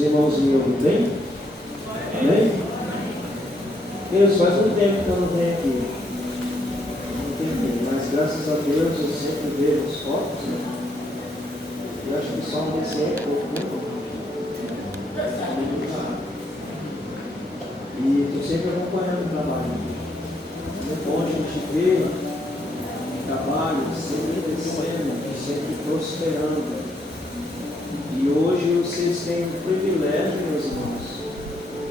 irmãos me ouvem bem? Amém? Deus, faz um tempo que eu não venho aqui. Não tenho tempo, mas graças a Deus eu sempre vejo os fotos, né? Eu acho que só um desse é pouco, né? E estou sempre acompanhando o trabalho. É bom a gente ver o trabalho sempre crescendo, sempre prosperando. E hoje vocês têm o privilégio, meus irmãos,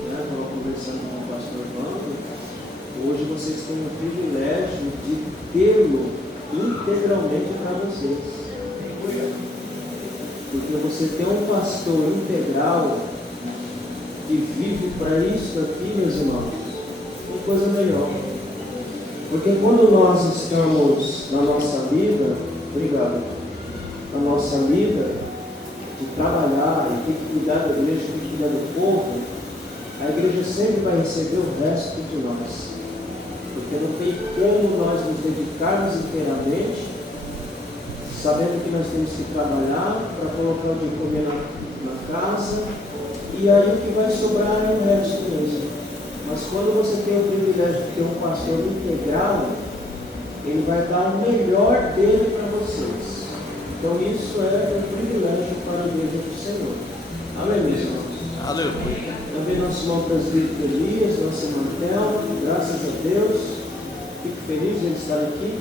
né? Estava conversando com o pastor Vando, hoje vocês têm o privilégio de tê-lo integralmente para vocês. Porque você tem um pastor integral que vive para isso aqui, meus irmãos, uma coisa melhor. Porque quando nós estamos na nossa vida, na nossa vida de trabalhar e ter que cuidar da igreja, ter que cuidar do povo, a igreja sempre vai receber o resto de nós. Porque não tem como nós nos dedicarmos inteiramente, sabendo que nós temos que trabalhar para colocar o de comer na casa, e aí o que vai sobrar é o resto mesmo. Mas quando você tem o privilégio de ter um pastor integral, ele vai dar o melhor dele para vocês. Então isso é um privilégio para a igreja do Senhor. Amém, meus irmãos? Aleluia. Também nosso irmão presbítero Elias, nosso irmão Théo, graças a Deus, fico feliz de estar aqui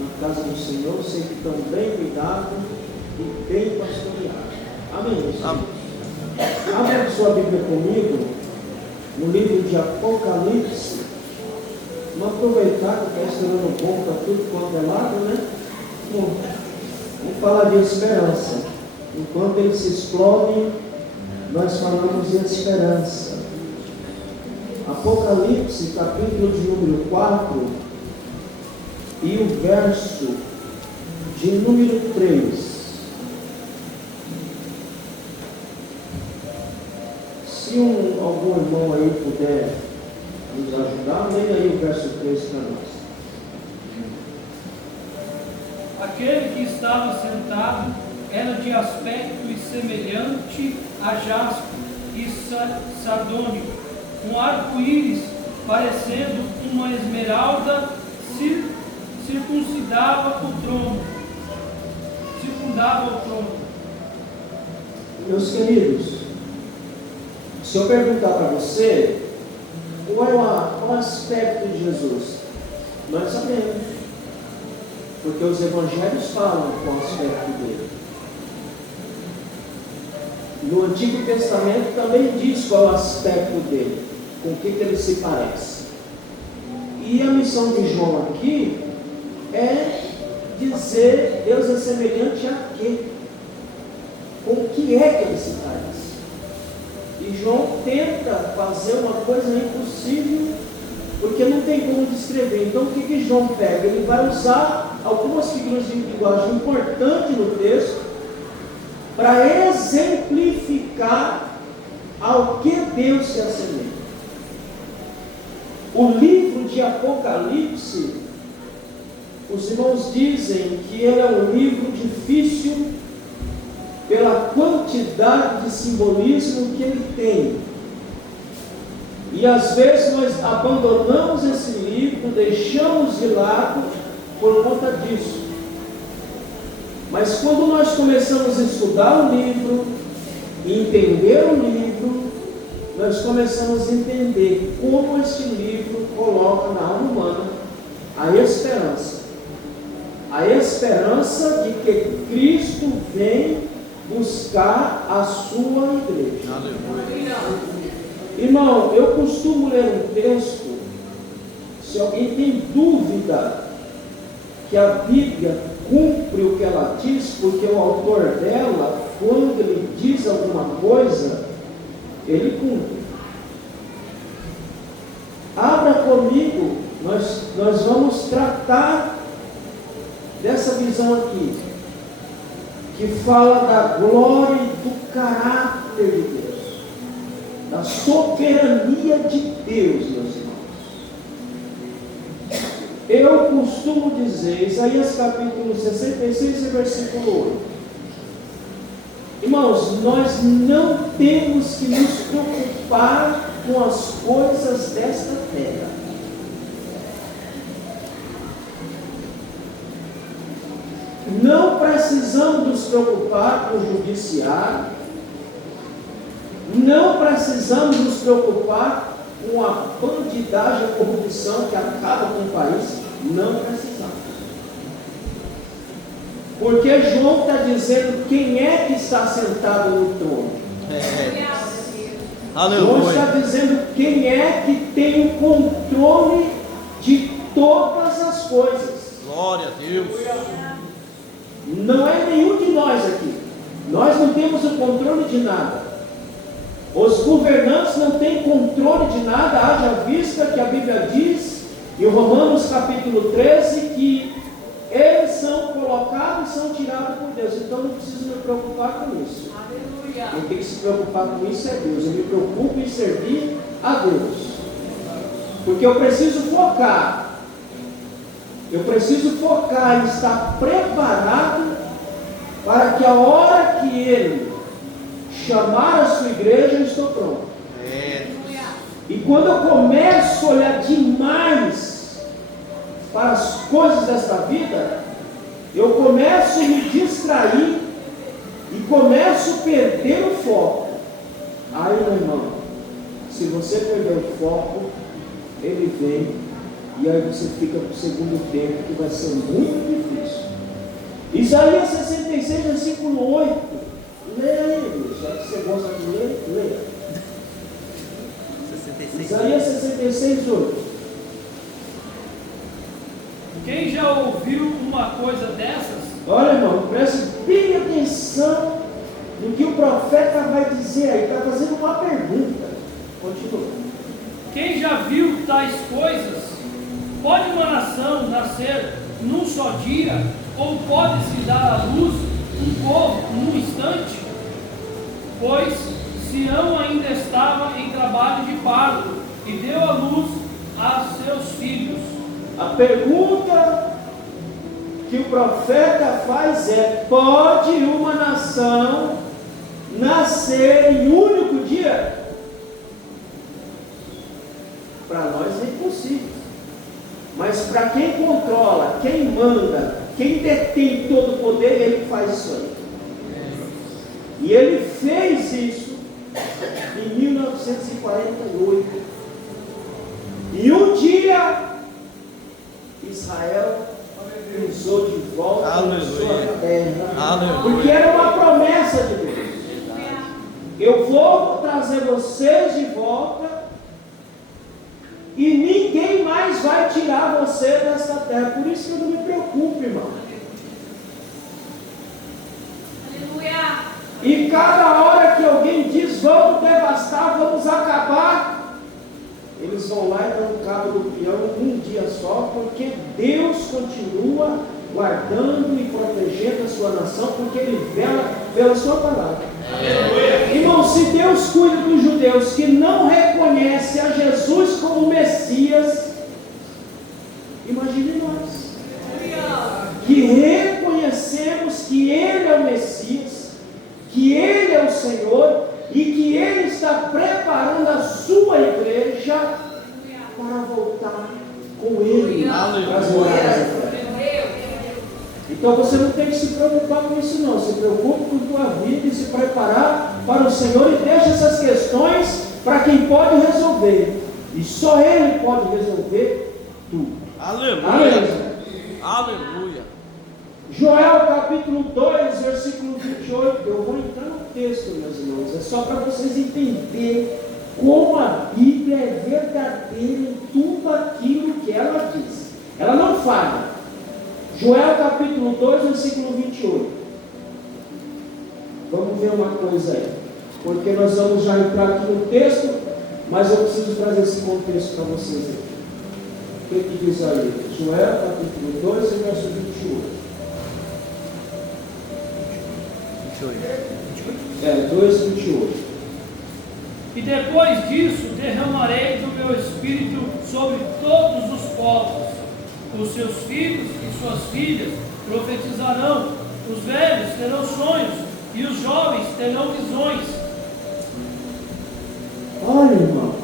na casa do Senhor, sei que estão bem cuidados e bem pastoreados. Amém, meus irmãos? Abra a sua Bíblia comigo no livro de Apocalipse. Vamos aproveitar que está estourando bom para tudo quanto é lado, né? Bom, vamos falar de esperança. Enquanto eles se explodem, nós falamos de esperança. Apocalipse, capítulo de número 4 e o verso de número 3. Se algum irmão aí puder nos ajudar, leia aí o verso 3 para nós. Aquele que estava sentado era de aspecto semelhante a jaspe e sardônico, com arco-íris parecendo uma esmeralda, circundava o trono. Meus queridos, se eu perguntar para você qual é o aspecto de Jesus, nós sabemos, porque os evangelhos falam qual é o aspecto dele. No Antigo Testamento também diz qual é o aspecto dele, com o que ele se parece. E a missão de João aqui é dizer Deus é semelhante a quê? Com o que é que ele se parece? E João tenta fazer uma coisa impossível, porque não tem como descrever. Então o que João pega? Ele vai usar algumas figuras de linguagem importantes no texto para exemplificar ao que Deus se assemelha. O livro de Apocalipse, os irmãos dizem que ele é um livro difícil pela quantidade de simbolismo que ele tem. E às vezes nós abandonamos esse livro, deixamos de lado por conta disso. Mas quando nós começamos a estudar o livro, e entender o livro, nós começamos a entender como este livro coloca na alma humana a esperança. A esperança de que Cristo vem buscar a sua igreja. Aleluia. Irmão, eu costumo ler um texto, se alguém tem dúvida que a Bíblia cumpre o que ela diz, porque o autor dela, quando ele diz alguma coisa, ele cumpre. Abra comigo, nós vamos tratar dessa visão aqui, que fala da glória e do caráter de Deus, da soberania de Deus, meus irmãos. Eu costumo dizer, Isaías capítulo 66, versículo 8, Irmãos, nós não temos que nos preocupar com as coisas desta terra. Não precisamos nos preocupar com o judiciário. Não precisamos nos preocupar com a bandidagem e a corrupção que acaba com o país. Não precisamos. Porque João está dizendo quem é que está sentado no trono. João está dizendo quem é que tem o controle de todas as coisas. Glória a Deus. Não é nenhum de nós aqui. Nós não temos o controle de nada. Os governantes não têm controle de nada, haja vista que a Bíblia diz, em Romanos capítulo 13, que eles são colocados e são tirados por Deus. Então não preciso me preocupar com isso. Aleluia. Quem tem que se preocupar com isso é Deus. Eu me preocupo em servir a Deus. Porque eu preciso focar. Eu preciso focar em estar preparado para que a hora que Ele chamar a sua igreja, eu estou pronto. E quando eu começo a olhar demais para as coisas desta vida, eu começo a me distrair e começo a perder o foco. Aí, meu irmão, se você perder o foco, ele vem e aí você fica para o segundo tempo, que vai ser muito difícil. Isaías 66, versículo 8. Leia aí, já que você gosta de ler, leia. 66. Isaías 66, 8. Quem já ouviu uma coisa dessas? Olha, irmão, preste bem atenção no que o profeta vai dizer aí. Está fazendo uma pergunta. Continua. Quem já viu tais coisas? Pode uma nação nascer num só dia? Ou pode-se dar à luz um povo num instante? Pois Sião ainda estava em trabalho de parto e deu à luz a seus filhos. A pergunta que o profeta faz é: pode uma nação nascer em um único dia? Para nós é impossível. Mas para quem controla, quem manda, quem detém todo o poder, ele faz isso aí. E ele fez isso em 1948. E um dia Israel pisou de volta na sua terra. Porque era uma promessa de Deus. Eu vou trazer vocês de volta e ninguém mais vai tirar você dessa terra. Por isso que eu não me preocupo, irmão. Aleluia. E cada hora que alguém diz vamos devastar, vamos acabar, eles vão lá e dão cabo do peão um dia só, porque Deus continua guardando e protegendo a sua nação, porque Ele vela pela sua palavra. Irmão, se Deus cuida dos judeus que não reconhecem a Jesus como Messias, imagine nós, que reconhecemos que Ele é o Messias, que Ele é o Senhor e que Ele está preparando a sua igreja para voltar com Ele para as moradas eternas. Então você não tem que se preocupar com isso não. Se preocupe com a tua vida e se preparar para o Senhor e deixa essas questões para quem pode resolver. E só Ele pode resolver tudo. Aleluia. Aleluia. Joel capítulo 2, versículo 28. Eu vou entrar no texto, meus irmãos. É só para vocês entenderem como a Bíblia é verdadeira em tudo aquilo que ela diz. Ela não falha. Joel capítulo 2, versículo 28. Vamos ver uma coisa aí. Porque nós vamos já entrar aqui no texto, mas eu preciso trazer esse contexto para vocês aí. O que diz aí? Joel capítulo 2, verso 28. 2:28. E depois disso derramarei do meu espírito sobre todos os povos. Os seus filhos e suas filhas profetizarão, os velhos terão sonhos, e os jovens terão visões. Olha, irmão,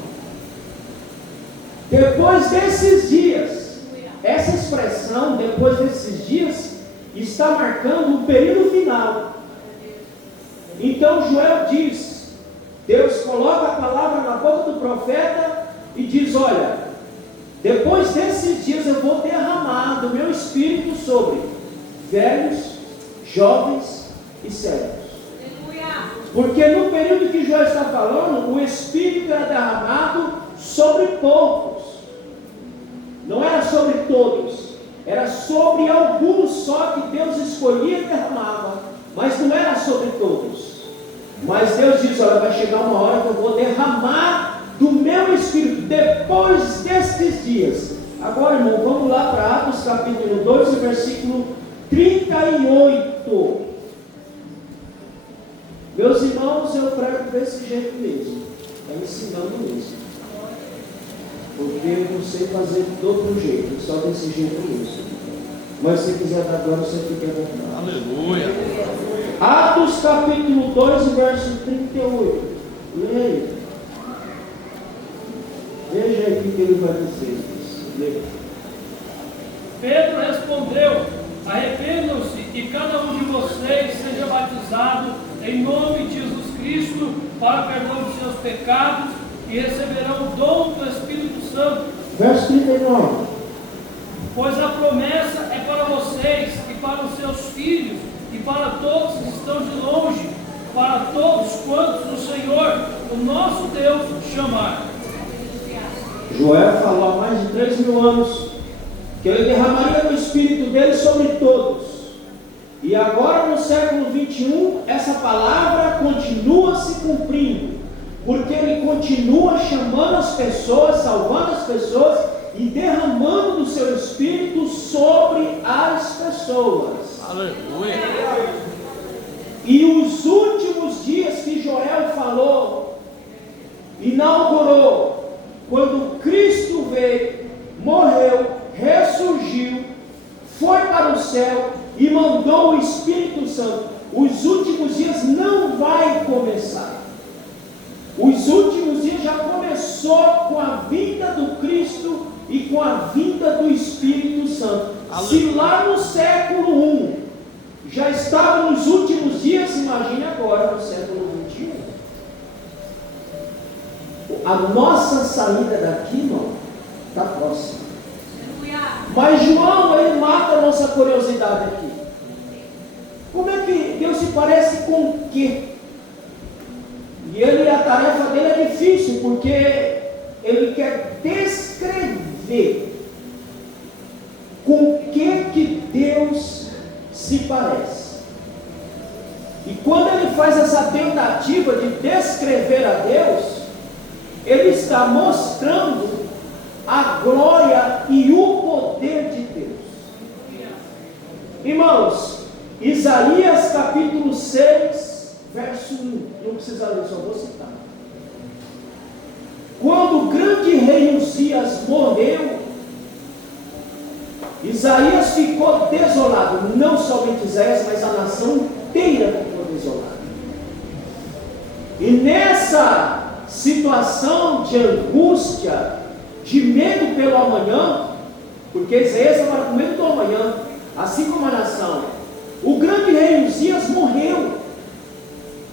depois desses dias, essa expressão, depois desses dias, está marcando o período final. Então Joel diz, Deus coloca a palavra na boca do profeta e diz: olha, depois desses dias eu vou derramar do meu espírito sobre velhos, jovens e servos. Porque no período que Joel está falando, o espírito era derramado sobre poucos, não era sobre todos, era sobre alguns só que Deus escolhia e derramava, mas não era sobre todos. Mas Deus diz: olha, vai chegar uma hora que eu vou derramar do meu espírito depois destes dias. Agora, irmão, vamos lá para Atos capítulo 2, versículo 38. Meus irmãos, eu prego desse jeito mesmo, é ensinando mesmo, porque eu não sei fazer de outro jeito, só desse jeito mesmo. Mas se quiser dar glória, você fica à vontade. Aleluia. Atos capítulo 2, verso 38. Leia aí. Veja aí o que ele vai dizer. Leia. Pedro respondeu: arrependam-se e cada um de vocês seja batizado em nome de Jesus Cristo para perdão dos seus pecados e receberão o dom do Espírito Santo. Verso 39. Pois a promessa é para vocês e para os seus filhos e para todos que estão de longe, para todos quantos o Senhor, o nosso Deus, chamar. Joel falou há mais de 3.000 anos que ele derramaria o Espírito dele sobre todos. E agora no século 21, essa palavra continua se cumprindo, porque ele continua chamando as pessoas, salvando as pessoas e derramando do seu Espírito sobre as pessoas. Aleluia. E os últimos dias que Joel falou, inaugurou, quando Cristo veio, morreu, ressurgiu, foi para o céu e mandou o Espírito Santo. Os últimos dias não vai começar. Os últimos dias já começou com a vinda do Cristo e com a vinda do Espírito Santo. Se lá no século I já estava nos últimos dias, imagine agora no século XXI. A nossa saída daqui, irmão, está próxima. Mas João, ele mata a nossa curiosidade aqui. Como é que Deus se parece com o quê? E a tarefa dele é difícil, porque ele quer descrever com o que Deus se parece. E quando ele faz essa tentativa de descrever a Deus, ele está mostrando a glória e o poder de Deus. Irmãos, Isaías capítulo 6, verso 1, não precisa ler, só vou citar. Quando o grande rei Uzias morreu, Isaías ficou desolado. Não somente Isaías, mas a nação inteira ficou desolada. E nessa situação de angústia, de medo pelo amanhã, porque Isaías estava com medo do amanhã, assim como a nação, o grande rei Uzias morreu.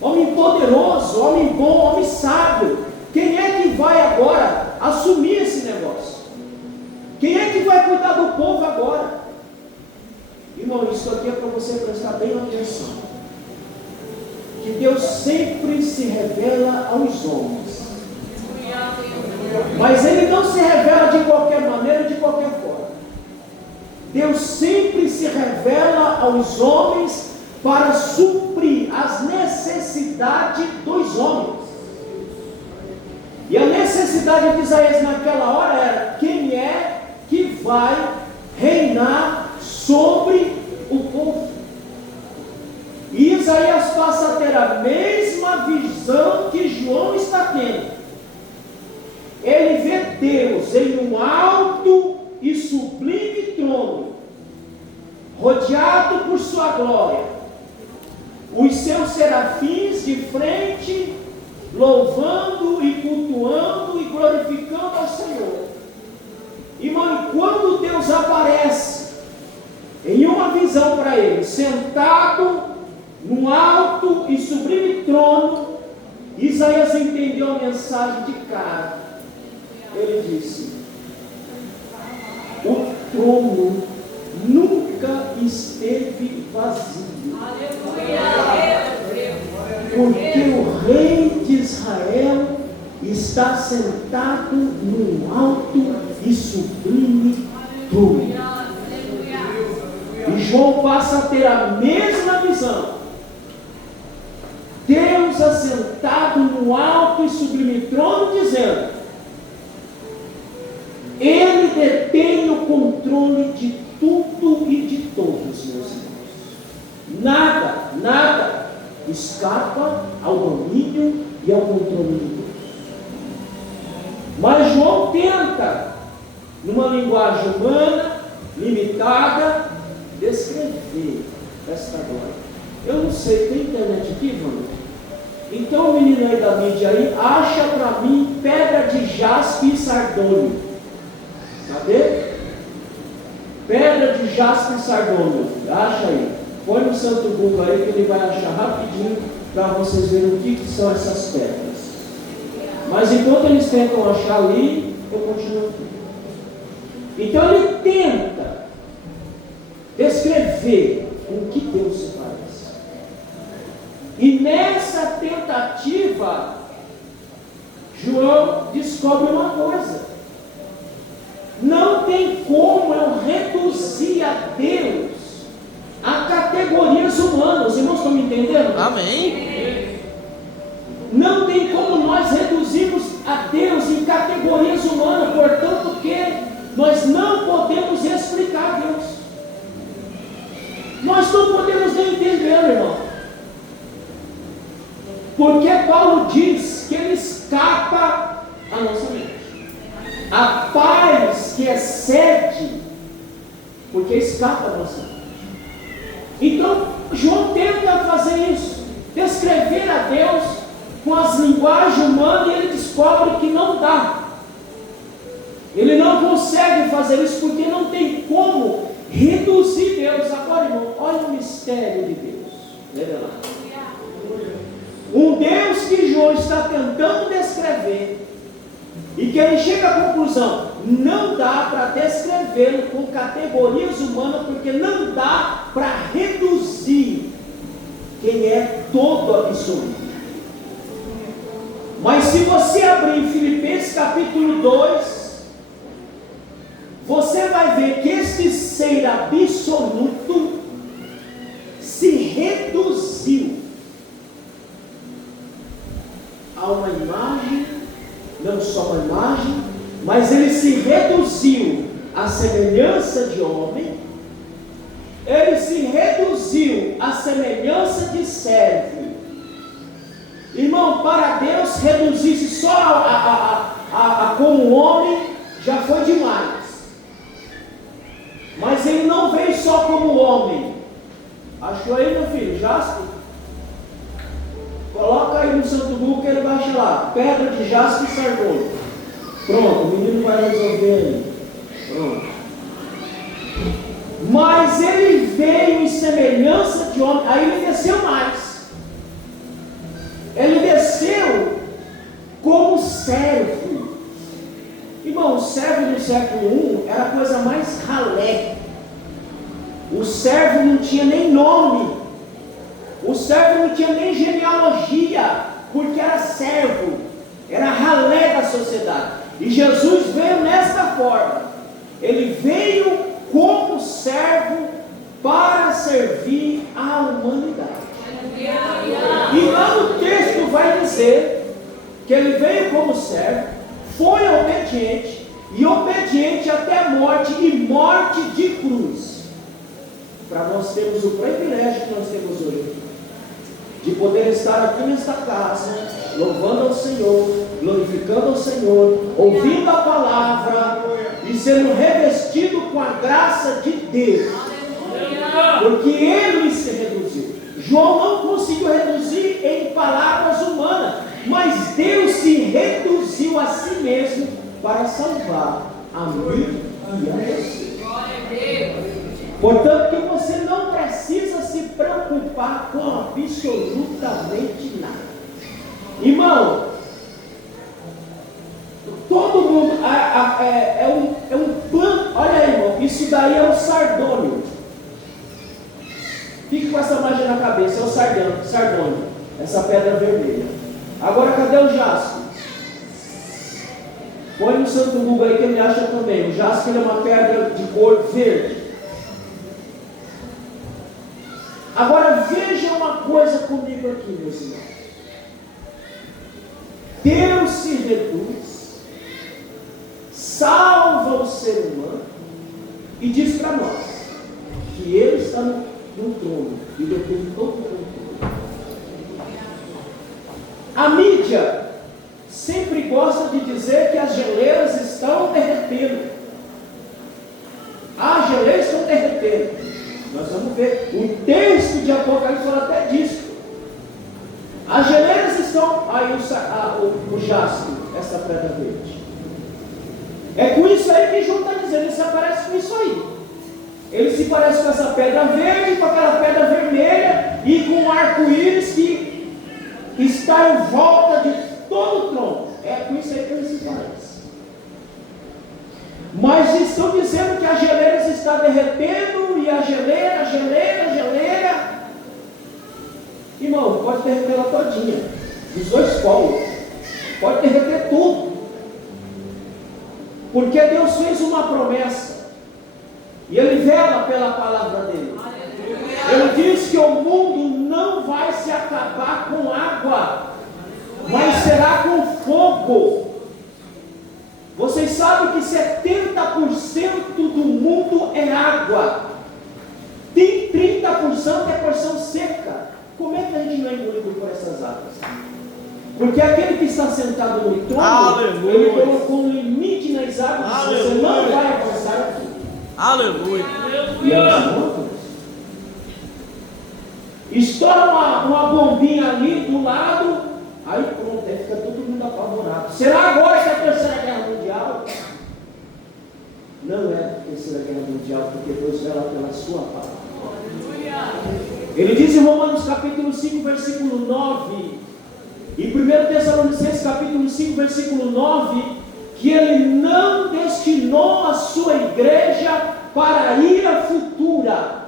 Homem poderoso, homem bom, homem sábio. Quem é que vai agora assumir esse negócio? Quem é que vai cuidar do povo agora? Irmão, isso aqui é para você prestar bem atenção. Que Deus sempre se revela aos homens. Mas Ele não se revela de qualquer maneira, de qualquer forma. Deus sempre se revela aos homens para suprir as necessidades dos homens. E a necessidade de Isaías naquela hora era: quem é que vai reinar sobre o povo? E Isaías passa a ter a mesma visão que João está tendo. Ele vê Deus em um alto e sublime trono, rodeado por sua glória, os seus serafins de frente, louvando e cultuando e glorificando ao Senhor. Irmão, e quando Deus aparece em uma visão para ele, sentado num alto e sublime trono, Isaías entendeu a mensagem de cara. Ele disse: o trono nunca esteve vazio, porque o rei de Israel está sentado num alto e sublime trono. E João passa a ter a mesma visão. Deus assentado no alto e sublime trono, dizendo: Ele detém o controle de tudo e de todos, meus irmãos. Nada escapa ao domínio e ao controle de Deus. Mas João tenta, numa linguagem humana, limitada, descrever esta glória. Eu não sei, tem internet aqui, mano? Então o menino aí da mídia aí, acha para mim pedra de jaspe e sardônio. Cadê? Pedra de jaspe e sardônio. Acha aí. Põe no Santo Google aí que ele vai achar rapidinho para vocês verem o que são essas pedras. Mas enquanto eles tentam achar ali, eu continuo aqui. Então ele tenta descrever com o que Deus se parece. E nessa tentativa, João descobre uma coisa: não tem como eu reduzir a Deus a categorias humanas. Os irmãos estão me entendendo? Amém. Não tem como nós reduzirmos a Deus em categorias humanas, portanto que nós não podemos explicar Deus. Nós não podemos nem entender, irmão. Porque Paulo diz que ele escapa a nossa mente. A paz que excede, porque escapa a nossa mente. Então, João tenta fazer isso, descrever a Deus com as linguagens humanas, e ele descobre que não dá. Ele não consegue fazer isso porque não tem como reduzir Deus. Agora, irmão, olha o mistério de Deus. Veja lá. Um Deus que João está tentando descrever, e que ele chega à conclusão: não dá para descrevê-lo com categorias humanas, porque não dá para reduzir quem é todo absoluto. Mas se você abrir em Filipenses capítulo 2, você vai ver que este ser absoluto se reduziu a uma imagem, não só uma imagem, mas ele se reduziu à semelhança de homem, ele se reduziu à semelhança de servo. Irmão, para Deus reduzir-se só a como homem já foi demais. Mas ele não veio só como homem. Achou aí, meu filho? Jaspe? Coloca aí no Santo Google que ele vai achar lá: pedra de jaspe e sardônio. Pronto, o menino vai resolver aí. Pronto. Mas ele veio em semelhança de homem. Aí ele desceu mais. Ele desceu como servo. Irmão, o servo no século I era a coisa mais ralé. O servo não tinha nem nome. O servo não tinha nem genealogia, porque era servo, era ralé da sociedade. E Jesus veio nesta forma. Ele veio como servo para servir a humanidade. E lá no texto vai dizer que ele veio como servo, foi obediente, e obediente até a morte, e morte de cruz, para nós termos o privilégio que nós temos hoje, de poder estar aqui nesta casa, louvando ao Senhor, glorificando ao Senhor, ouvindo a palavra e sendo revestido com a graça de Deus, porque Ele se reduziu. João não conseguiu reduziu a si mesmo para salvar a mim e a você. Portanto, que você não precisa se preocupar com absolutamente nada. Irmão, todo mundo é um plano. Olha aí, irmão, isso daí é o sardônio. Fique com essa imagem na cabeça, é o sardônio, essa pedra vermelha. Agora, cadê o jaspe? Põe no santo Google aí que ele acha também. O jaspe é uma pedra de cor verde. Agora veja uma coisa comigo aqui, meus irmãos. Deus se reduz, salva o ser humano e diz para nós que Ele está no trono e detém todo o controle. A mídia sempre gosta de dizer que as geleiras estão derretendo. As geleiras estão derretendo. Nós vamos ver. O texto de Apocalipse fala até disso. As geleiras estão. Aí o jaspe, essa pedra verde. É com isso aí que João está dizendo. Ele se aparece com isso aí. Ele se parece com essa pedra verde, com aquela pedra vermelha e com o arco-íris que está em volta de todo o tronco. É com isso aí que ele se parece. Mas estão dizendo que a geleira está derretendo e a geleira. Irmão, pode derreter ela todinha, dos dois polos. Pode derreter tudo. Porque Deus fez uma promessa. E Ele vela pela palavra dele. Ele diz que o mundo não vai se acabar com água, mas será com fogo. Vocês sabem que 70% do mundo é água. Tem 30% é porção seca. Como é que a gente não é engolido por essas águas? Porque aquele que está sentado no trono, ele colocou um limite nas águas. Você não vai avançar aqui. Aleluia. E elas voltam. Estoura uma bombinha ali do lado, aí pronto, aí fica todo mundo apavorado. Será agora que é a terceira guerra mundial? Não é a terceira guerra mundial, porque Deus vela pela sua palavra. Ele diz em Romanos capítulo 5, versículo 9, e 1 Tessalonicenses capítulo 5, versículo 9, que Ele não destinou a sua igreja para a ira futura.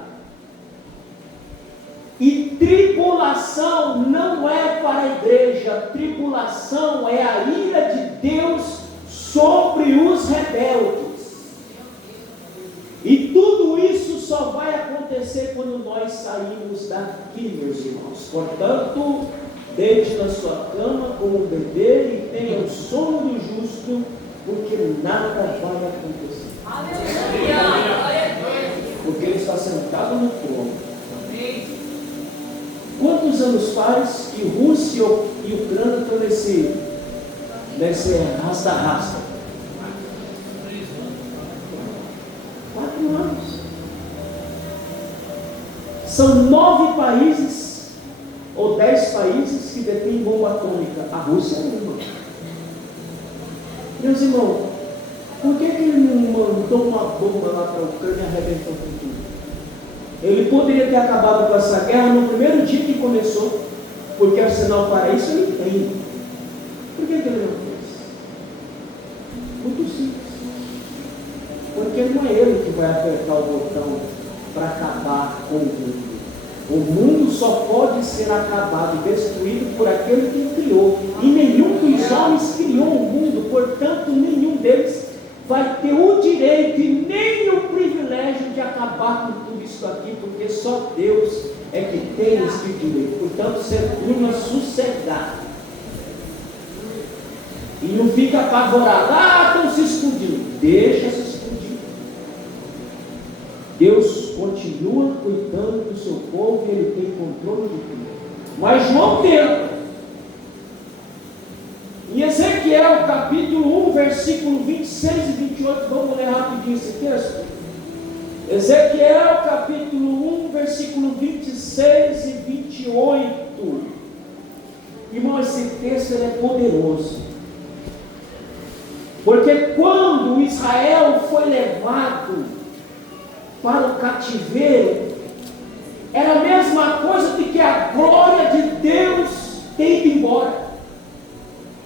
E tribulação não é para a igreja, tribulação é a ira de Deus sobre os rebeldes. E tudo isso só vai acontecer quando nós sairmos daqui, meus irmãos. Portanto, deite na sua cama como um bebê e tenha o sono do justo, porque nada vai acontecer. Porque Ele está sentado no trono. Quantos anos faz que Rússia e Ucrânia estão nesse arrasta-arrasta? 4 anos. São 9 países ou 10 países que detêm bomba atômica. A Rússia é uma. Meus irmãos, por que ele não mandou uma bomba lá para a Ucrânia e arrebentou com tudo? Ele poderia ter acabado com essa guerra no primeiro dia que começou, porque arsenal para isso ele tem. Por que ele não fez? Muito simples. Porque não é ele que vai apertar o botão para acabar com o mundo. O mundo só pode ser acabado e destruído por aquele que o criou. E nenhum dos homens criou o mundo, portanto, nenhum deles vai ter o direito e nem o privilégio de acabar com tudo isso aqui, porque só Deus é que tem esse direito. Portanto, você durma sossegado. E não fica apavorado. Estão se escondindo. Deixa se escondido. Deus continua cuidando do seu povo e Ele tem controle de tudo. Mas João tem. Em Ezequiel capítulo 1, versículo 26 e 28, vamos ler rapidinho esse texto. Ezequiel capítulo 1, versículo 26 e 28. Irmão, esse texto é poderoso. Porque quando Israel foi levado para o cativeiro, era a mesma coisa de que a glória de Deus ter ido embora.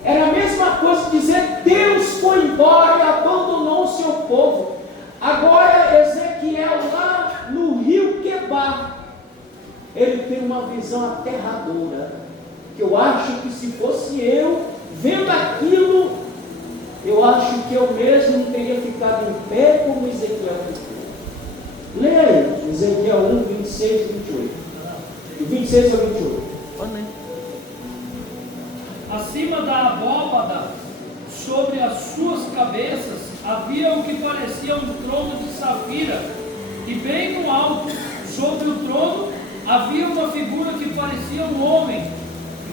Era a mesma coisa de dizer: Deus foi embora e abandonou o seu povo. Agora Ezequiel, lá no rio Quebar, ele tem uma visão aterradora, que eu acho que se fosse eu vendo aquilo, eu acho que eu mesmo teria ficado em pé como Ezequiel ficou. Leia aí, Ezequiel 1, 26 e 28. De 26 a 28. Amém. Acima da abóbada, sobre as suas cabeças, havia o que parecia um trono de safira, e bem no alto, sobre o trono, havia uma figura que parecia um homem.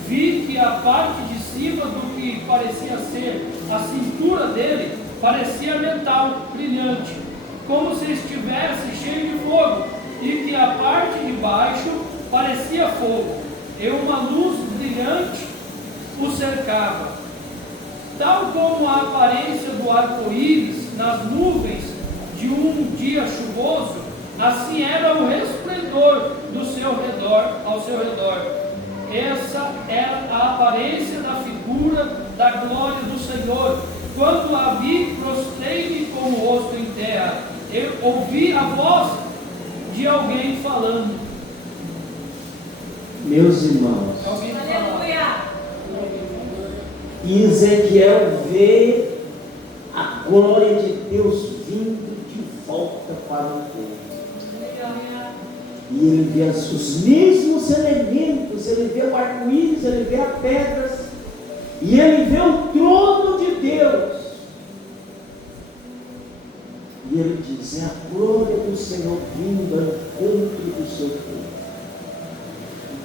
Vi que a parte de cima do que parecia ser a cintura dele, parecia metal brilhante, como se estivesse cheio de fogo, e que a parte de baixo parecia fogo, e uma luz brilhante o cercava. Tal como a aparência do arco-íris nas nuvens de um dia chuvoso, assim era o resplendor do seu redor, ao seu redor. Essa era a aparência da figura da glória do Senhor. Quando a vi, prostrei-me com o rosto em terra. Eu ouvi a voz de alguém falando. Meus irmãos, Alguém falando. Aleluia. e Ezequiel vê a glória de Deus vindo de volta para o povo. E ele vê os mesmos elementos, ele vê o arco-íris, ele vê as pedras, e ele vê o trono de Deus. E ele diz: é a glória do Senhor vindo ao encontro do seu povo.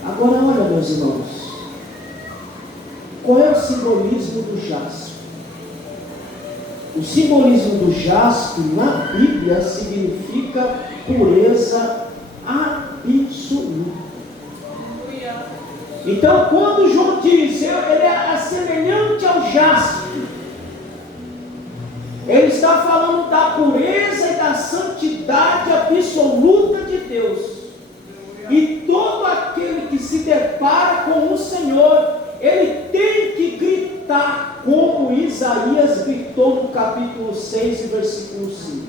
Agora olha, meus irmãos, qual é o simbolismo do jaspe? O simbolismo do jaspe na Bíblia significa pureza absoluta. Então, quando João diz, ele é semelhante ao jaspe, ele está falando da pureza e da santidade absoluta de Deus. E todo aquele que se depara com o Senhor, ele tem que gritar, como Isaías gritou no capítulo 6, versículo 5.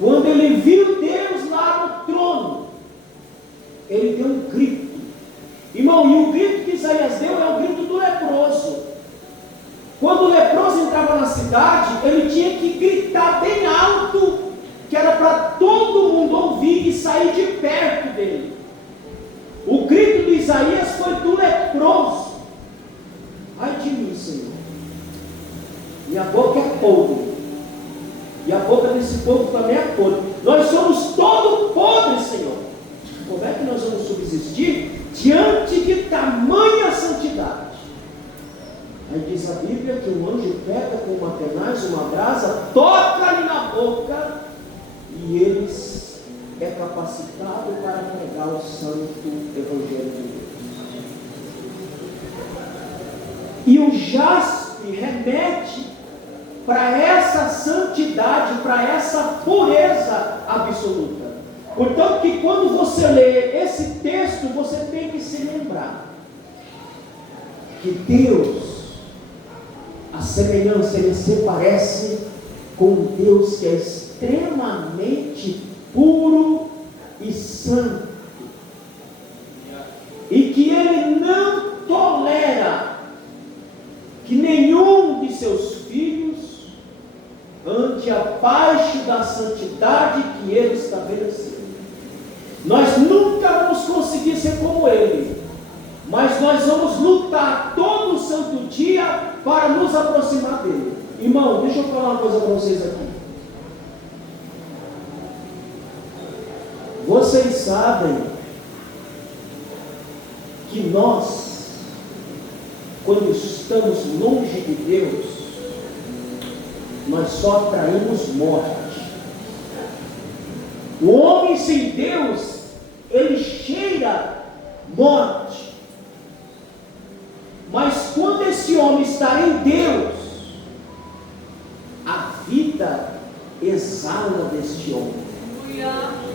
Quando ele viu Deus lá no trono, ele deu um grito. Irmão, e o grito que Isaías deu é o grito do leproso. Quando o leproso entrava na cidade, ele tinha que gritar bem alto, que era para todo mundo ouvir e sair de perto dele. O grito de Isaías foi do leproso. Ai de mim, Senhor, minha boca é podre, e a boca desse povo também é podre. Nós somos todos podres, Senhor. Como é que nós vamos subsistir diante de tamanha santidade? Aí diz a Bíblia que o anjo pega com uma tenaz, uma brasa, toca-lhe na boca, e eles é capacitado para pregar o santo evangelho de Deus. E o jaspe remete para essa santidade, para essa pureza absoluta. Portanto, que quando você lê esse texto, você tem que se lembrar que Deus, a semelhança, ele se parece com um Deus que é extremamente puro e santo, e que ele não tolera que nenhum de seus filhos ande abaixo da santidade que ele estabeleceu. Nós nunca vamos conseguir ser como ele, mas nós vamos lutar todo santo dia para nos aproximar dele. Irmão, deixa eu falar uma coisa para vocês aqui. Vocês sabem que nós, quando estamos longe de Deus, nós só atraímos morte. O homem sem Deus, ele cheira morte. Mas quando esse homem está em Deus, vida exala deste homem.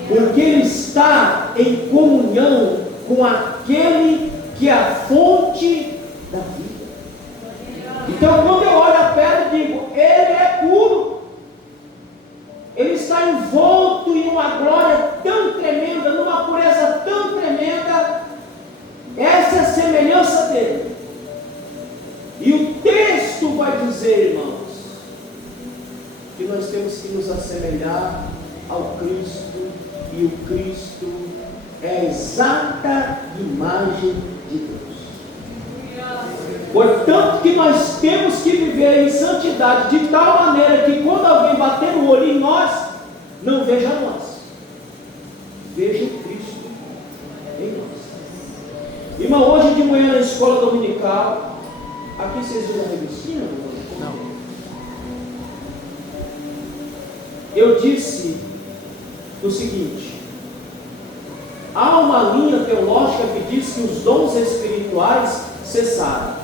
Porque ele está em comunhão com aquele que é a fonte da vida. Então, quando eu olho a pedra, eu digo: ele é puro. Ele está envolto em uma glória tão tremenda, numa pureza tão tremenda. Essa é a semelhança dele. E o texto vai dizer, irmãos, que nós temos que nos assemelhar ao Cristo, e o Cristo é a exata imagem de Deus. Portanto, que nós temos que viver em santidade de tal maneira que quando alguém bater o olho em nós, não veja nós, veja o Cristo em nós. Irmão, hoje de manhã na escola dominical, aqui vocês viram a revistinha? Não. Eu disse o seguinte: há uma linha teológica que diz que os dons espirituais cessaram.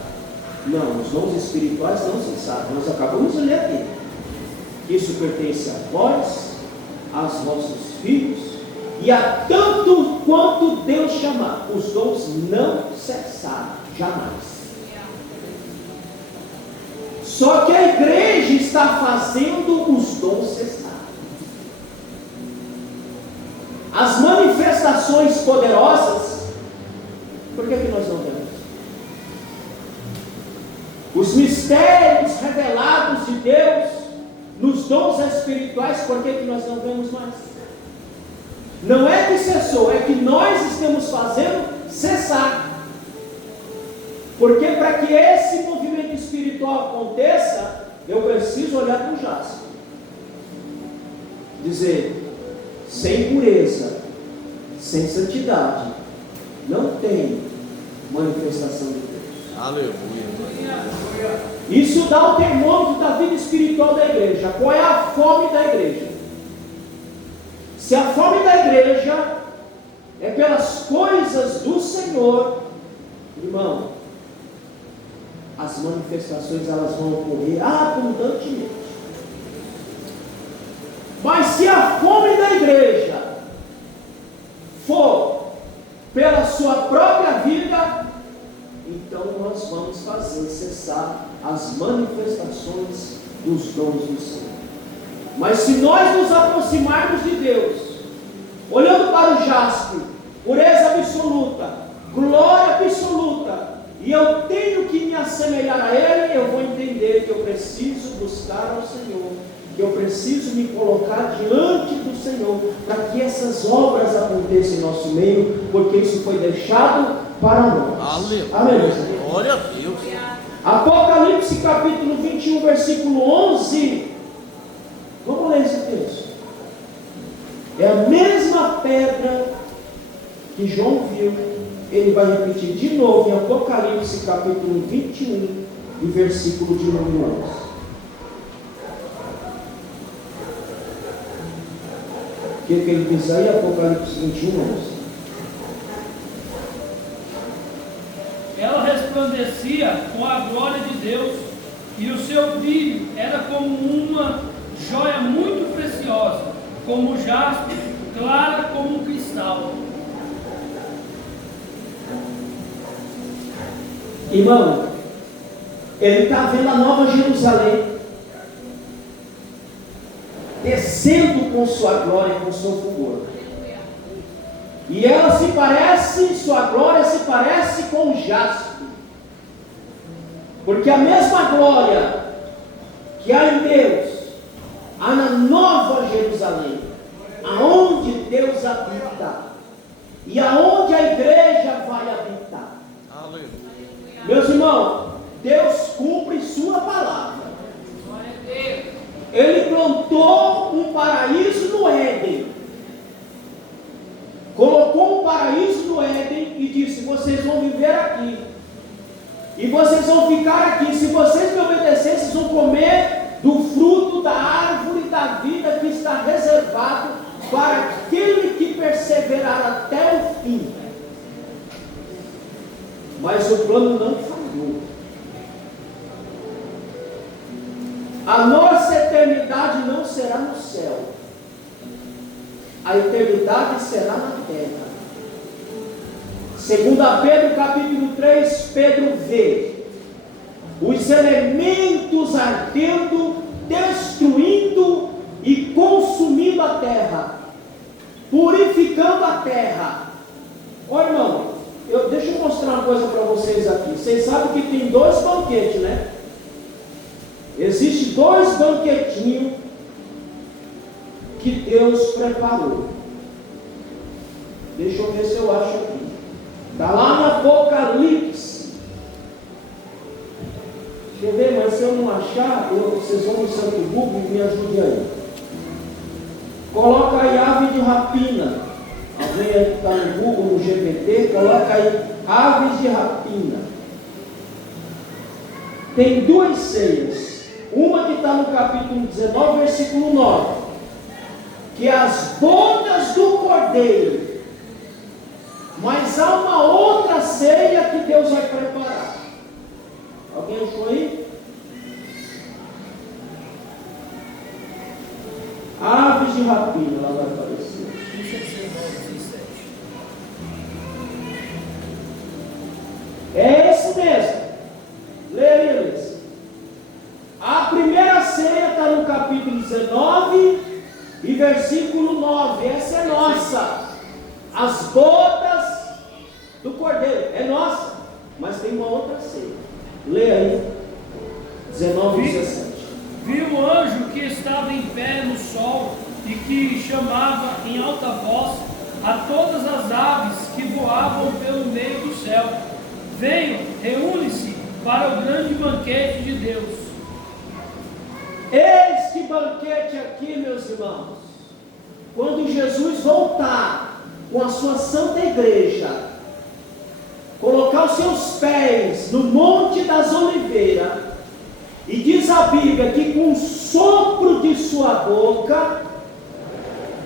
Não, os dons espirituais não cessaram. Nós acabamos de ler aqui. Isso pertence a vós, aos vossos filhos, e a tanto quanto Deus chamar. Os dons não cessaram, jamais. Só que a igreja está fazendo os dons cessar. As manifestações poderosas, por que nós não vemos? Os mistérios revelados de Deus nos dons espirituais, por que nós não vemos mais? Não é que cessou, é que nós estamos fazendo cessar. Porque para que esse movimento espiritual aconteça, eu preciso olhar para o Jasper. Dizer: sem pureza, sem santidade, não tem manifestação de Deus. Aleluia. Isso dá o termômetro da vida espiritual da igreja. Qual é a fome da igreja? Se a fome da igreja é pelas coisas do Senhor, irmão, as manifestações elas vão ocorrer abundantemente. Mas se a fome da igreja for pela sua própria vida, então nós vamos fazer cessar as manifestações dos dons do Senhor. Mas se nós nos aproximarmos de Deus, olhando para o jaspe, pureza absoluta, glória absoluta, e eu tenho que me assemelhar a Ele, eu vou entender que eu preciso buscar ao Senhor, que eu preciso me colocar diante do Senhor, para que essas obras aconteçam em nosso meio, porque isso foi deixado para nós. Aleluia. Amém. Glória a Deus. Apocalipse capítulo 21, versículo 11. Vamos ler esse texto. É a mesma pedra que João viu. Ele vai repetir de novo em Apocalipse capítulo 21 e versículo de número 11. O que ele diz aí? Apocalipse 21, 11. Ela resplandecia com a glória de Deus, e o seu brilho era como uma joia muito preciosa, como jaspe, clara como um cristal. Irmão, ele está vendo a Nova Jerusalém descendo com sua glória, com seu fulgor. E ela se parece, sua glória se parece com o jaspe. Porque a mesma glória que há em Deus, há na Nova Jerusalém, aonde Deus habita, e aonde a igreja vai habitar. Aleluia. Meus irmãos, Deus cumpre sua palavra. Ele plantou um paraíso no Éden. Colocou um paraíso no Éden e disse: vocês vão viver aqui. E vocês vão ficar aqui. Se vocês me obedecerem, vocês vão comer do fruto da árvore da vida que está reservado para aquele que perseverar até o fim. Mas o plano não falhou. A nossa eternidade não será no céu. A eternidade será na terra. 2 Pedro capítulo 3, Pedro vê os elementos ardendo, destruindo e consumindo a terra, purificando a terra. Olha, irmão, deixa eu mostrar uma coisa para vocês aqui. Vocês sabem que tem 2 banquetes, né? Existem 2 banquetinhos que Deus preparou. Deixa eu ver se eu acho aqui. Está lá no Apocalipse. Deixa eu ver, mas se eu não achar, vocês vão no Santo Google e me ajudem aí. Coloca aí ave de rapina. Alguém aí que está no Google, no GPT, coloca aí aves de rapina. Tem 2 ceias. Uma que está no capítulo 19, versículo 9. Que é as bodas do Cordeiro. Mas há uma outra ceia que Deus vai preparar. Alguém achou aí? Aves de rapina, ela vai aparecer. É esse mesmo. Leia eles. A primeira ceia está no capítulo 19 e versículo 9. Essa é nossa. As bodas do Cordeiro. É nossa. Mas tem uma outra ceia. Leia aí. 19 e 17. Vi o anjo que estava em pé no sol e que chamava em alta voz a todas as aves que voavam pelo meio do céu. Venham, reúne-se para o grande banquete de Deus. Este banquete aqui, meus irmãos, quando Jesus voltar com a sua santa igreja, colocar os seus pés no Monte das Oliveiras, e diz a Bíblia que com o sopro de sua boca,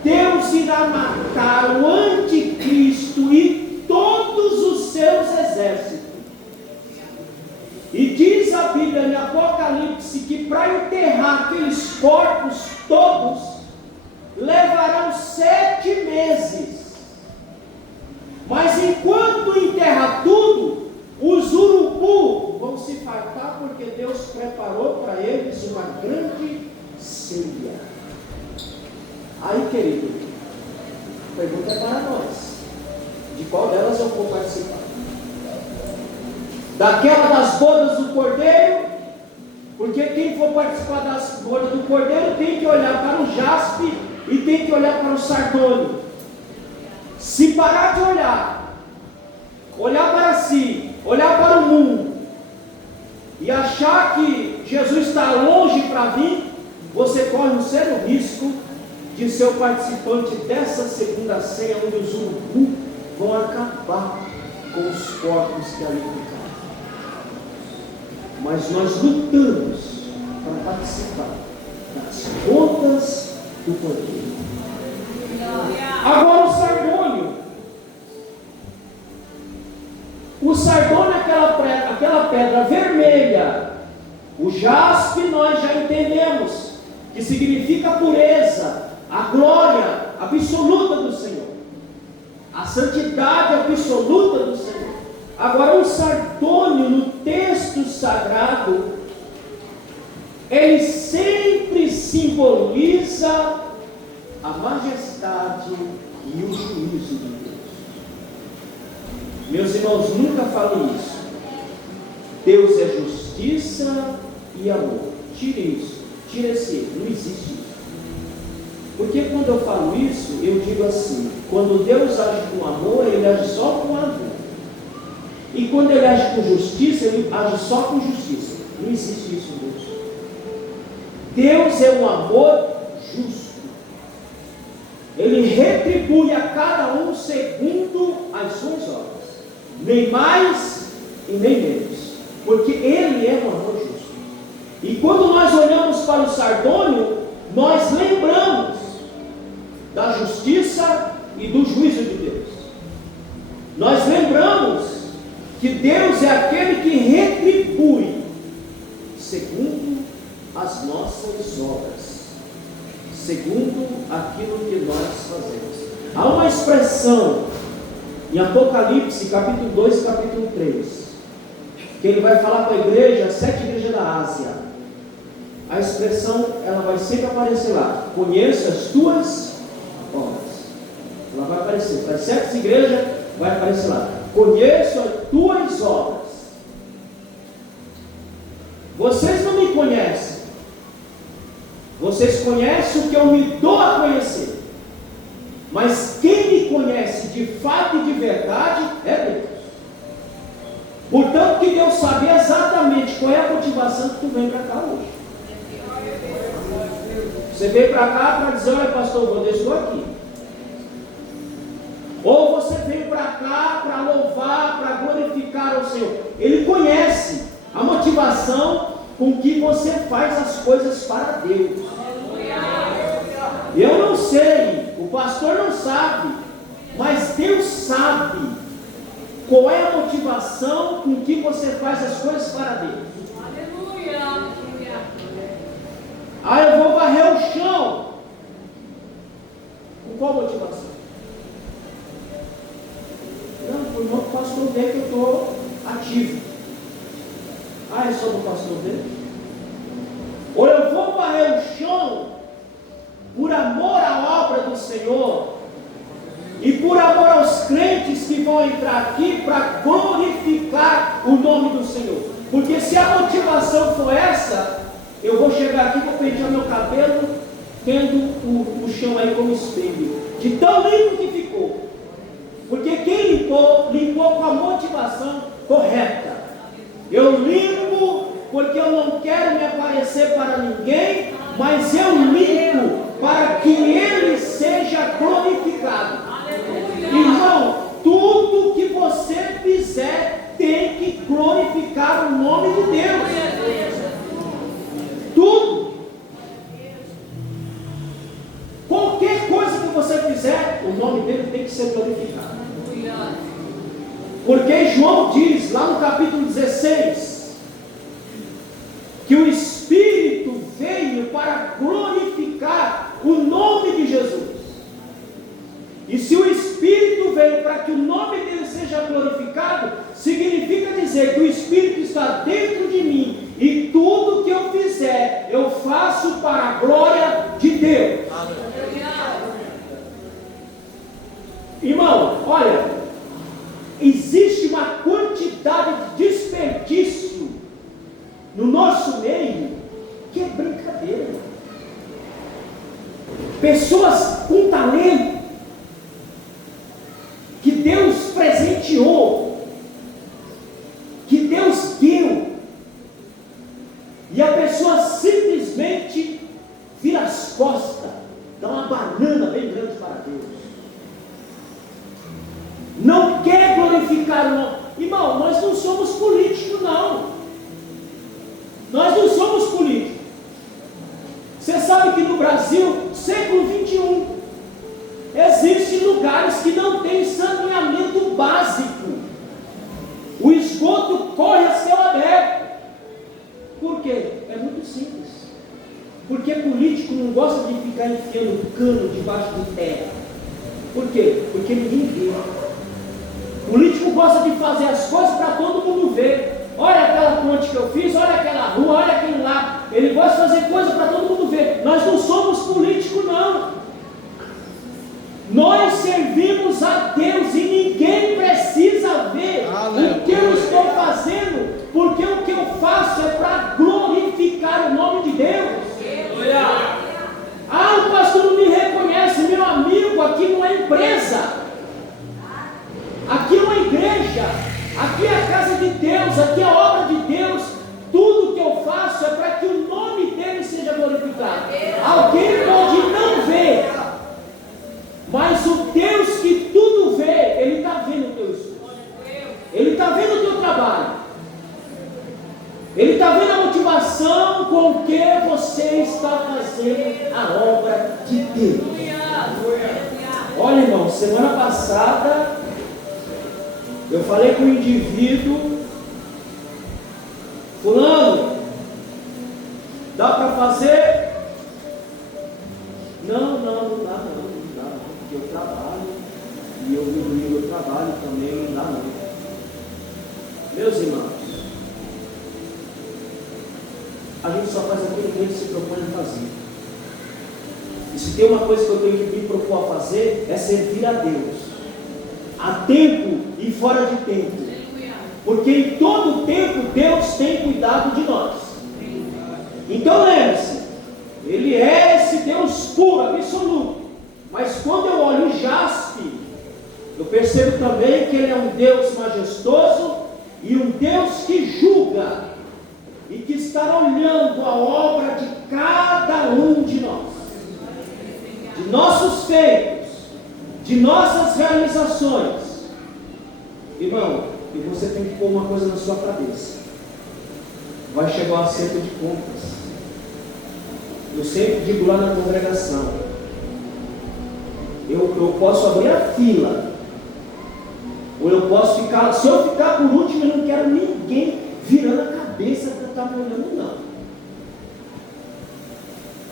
Deus irá matar o anticristo e todos os seus exércitos. E diz a Bíblia em Apocalipse que para enterrar aqueles corpos todos, levarão 7 meses. Mas enquanto enterra tudo, os urubus vão se fartar, porque Deus preparou para eles uma grande ceia. Aí, querido, a pergunta é para nós: de qual delas eu vou participar? Daquela das bodas do Cordeiro? Porque quem for participar das bodas do Cordeiro tem que olhar para o jaspe e tem que olhar para o sardônio. Se parar de olhar para si, olhar para o mundo e achar que Jesus está longe para vir, você corre um sério risco de ser o participante dessa segunda ceia, onde os urubus vão acabar com os corpos que ali ficaram. Mas nós lutamos para participar das bodas do Cordeiro. Agora o sardônio. O sardônio é aquela pedra vermelha. O jaspe nós já entendemos, que significa a pureza, a glória absoluta do Senhor, a santidade absoluta do Senhor. Agora o sardônio no texto sagrado, ele sempre simboliza a majestade e o juízo de Deus. Meus irmãos, nunca falem isso. Deus é justiça e amor. Tire isso, tire esse erro, não existe isso. Porque quando eu falo isso, eu digo assim: quando Deus age com amor, Ele age só com amor. E quando Ele age com justiça, Ele age só com justiça. Não existe isso, Deus. Deus é um amor justo. Ele retribui a cada um segundo as suas obras, nem mais e nem menos, porque Ele é um amor justo. E quando nós olhamos para o sardônio, nós lembramos da justiça e do juízo de Deus. Nós lembramos que Deus é aquele que retribui segundo as nossas obras, segundo aquilo que nós fazemos. Há uma expressão em Apocalipse, capítulo 2 e capítulo 3, que ele vai falar com a igreja, a 7 igrejas da Ásia. A expressão, ela vai sempre aparecer lá: conheço as tuas obras. Ela vai aparecer, para as 7 igrejas vai aparecer lá: conheço as tuas obras. Vocês não me conhecem, vocês conhecem o que eu me dou a conhecer, mas quem me conhece de fato e de verdade é Deus. Portanto, que Deus sabe exatamente qual é a motivação que tu vem para cá hoje. Você veio para cá para dizer: olha, pastor, eu estou aqui. Ou você veio para cá para louvar, para glorificar ao Senhor. Ele conhece a motivação com que você faz as coisas para Deus. Eu não sei, o pastor não sabe, mas Deus sabe qual é a motivação com que você faz as coisas para Deus. Ah, eu vou varrer o chão. Com qual motivação? Não, por não o pastor ver que eu estou ativo. Ah, é só do pastor ver? Ou eu vou varrer o chão por amor à obra do Senhor e por amor aos crentes que vão entrar aqui para glorificar o nome do Senhor. Porque se a motivação for essa, eu vou chegar aqui, vou pentear meu cabelo, tendo o chão aí como espelho, de tão limpo que ficou. Porque quem limpou, limpou com a motivação correta. Eu limpo porque eu não quero me aparecer para ninguém, mas eu limpo para que Ele seja glorificado. Irmão, tudo que você fizer tem que glorificar o nome de Deus. Tudo. Qualquer coisa que você fizer, o nome dele tem que ser glorificado. Porque João diz lá no capítulo 16 que o Espírito veio para glorificar o nome de Jesus. E se o Espírito veio para que o nome dele seja glorificado, significa dizer que o Espírito está dentro de mim e tudo que eu fizer, eu faço para a glória de Deus. Irmão, olha, existe uma quantidade de desperdício no nosso meio que é brincadeira. Pessoas com talento que Deus presenteou, que Deus deu, e a pessoa simplesmente vira as costas, dá uma banana bem grande para Deus, não quer glorificar o nome. Irmão, nós não somos políticos, não. Nós não somos políticos. Você sabe que no Brasil, século 21, existem lugares que não tem saneamento básico. O esgoto corre a céu aberto. Por quê? É muito simples. Porque político não gosta de ficar enfiando cano debaixo de terra. Por quê? Porque ninguém vê. Político gosta de fazer as coisas para todo mundo ver. Olha aquela ponte que eu fiz, olha aquela rua, olha aquele lá. Ele gosta de fazer coisas para todo mundo ver. Nós não somos políticos, não. Nós servimos a Deus e ninguém precisa ver o que eu estou fazendo, porque o que eu faço é para glorificar o nome de Deus. Ah, o pastor não me reconhece. Meu amigo, aqui não é empresa. Aqui é uma igreja, aqui é a casa de Deus, aqui é a obra de Deus. Tudo que eu faço é para que o nome dele seja glorificado. Alguém pode não ver, mas o Deus que tudo vê, Ele está vendo o teu esforço, Ele está vendo o teu trabalho, Ele está vendo a motivação com que você está fazendo a obra de Deus. Olha, irmão, semana passada eu falei com o indivíduo: fulano, dá para fazer? Não dá, porque eu trabalho, e eu no domingo eu trabalho também, não dá não. Meus irmãos, a gente só faz aquilo que a gente se propõe a fazer. E se tem uma coisa que eu tenho que me propor a fazer, é servir a Deus, a tempo e fora de tempo, porque em todo tempo Deus tem cuidado de nós. Então lembre-se, Ele é esse Deus puro, absoluto. Mas quando eu olho o jaspe, eu percebo também que Ele é um Deus majestoso e um Deus que julga e que está olhando a obra de cada um de nós, de nossos feitos, de nossas realizações. Irmão, e você tem que pôr uma coisa na sua cabeça: vai chegar o acerto de contas. Eu sempre digo lá na congregação, eu posso abrir a fila, ou eu posso ficar, se eu ficar por último, eu não quero ninguém virando a cabeça para estar me olhando, não.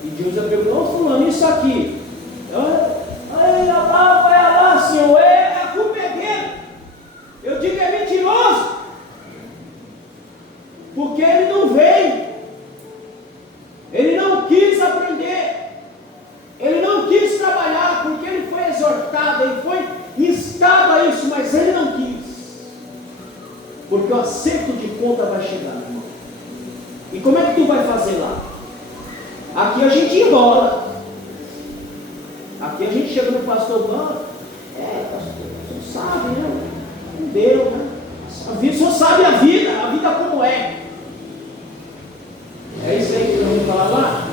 E Deus já perguntou: fulano, isso aqui, vai lá, senhor, a culpa é dele. Eu digo: é mentiroso, porque ele não veio, ele não quis aprender, ele não quis trabalhar, porque ele foi exortado, ele foi instado a isso, mas ele não quis, porque o acerto de conta vai chegar, irmão. E como é que tu vai fazer lá? Aqui a gente enrola, aqui a gente chega no pastor: pastor, você sabe, né? Não deu, né? O senhor sabe a vida como é. É isso aí que eu vou falar lá?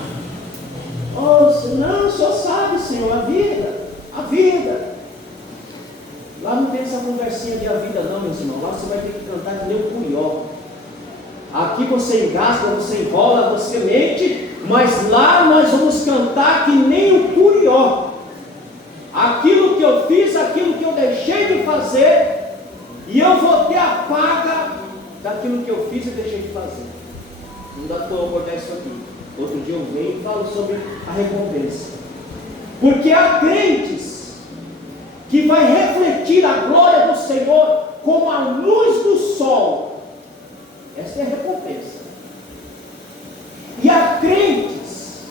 Não, o senhor sabe, Senhor, a vida. Lá não tem essa conversinha de a vida não, meus irmãos. Lá você vai ter que cantar que nem o Curió. Aqui você engasga, você enrola, você mente, mas lá nós vamos cantar que nem o Curió. Aquilo que eu fiz, aquilo que eu deixei de fazer, e eu vou ter a paga daquilo que eu fiz e deixei de fazer. Não dá para eu abordar isso aqui. Outro dia eu venho e falo sobre a recompensa. Porque há crentes que vai refletir a glória do Senhor como a luz do sol. Essa é a recompensa. E há crentes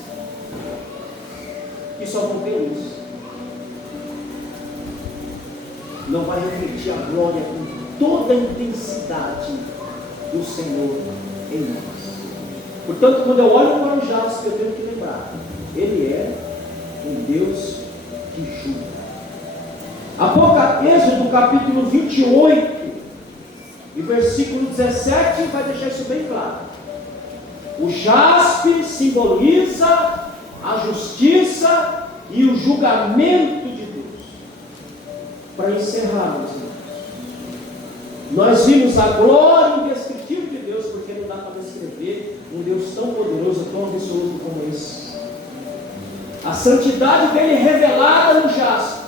que só vão ter luz. Não vai refletir a glória com toda a intensidade do Senhor em nós. Portanto, quando eu olho para o jaspe, eu tenho que lembrar: Ele é um Deus que julga. Êxodo capítulo 28 e versículo 17 vai deixar isso bem claro. O jaspe simboliza a justiça e o julgamento de Deus. Para encerrarmos, nós vimos a glória indescritível de Deus, porque não dá para descrever um Deus tão poderoso, tão absoluto como esse. A santidade dele revelada no jaspe.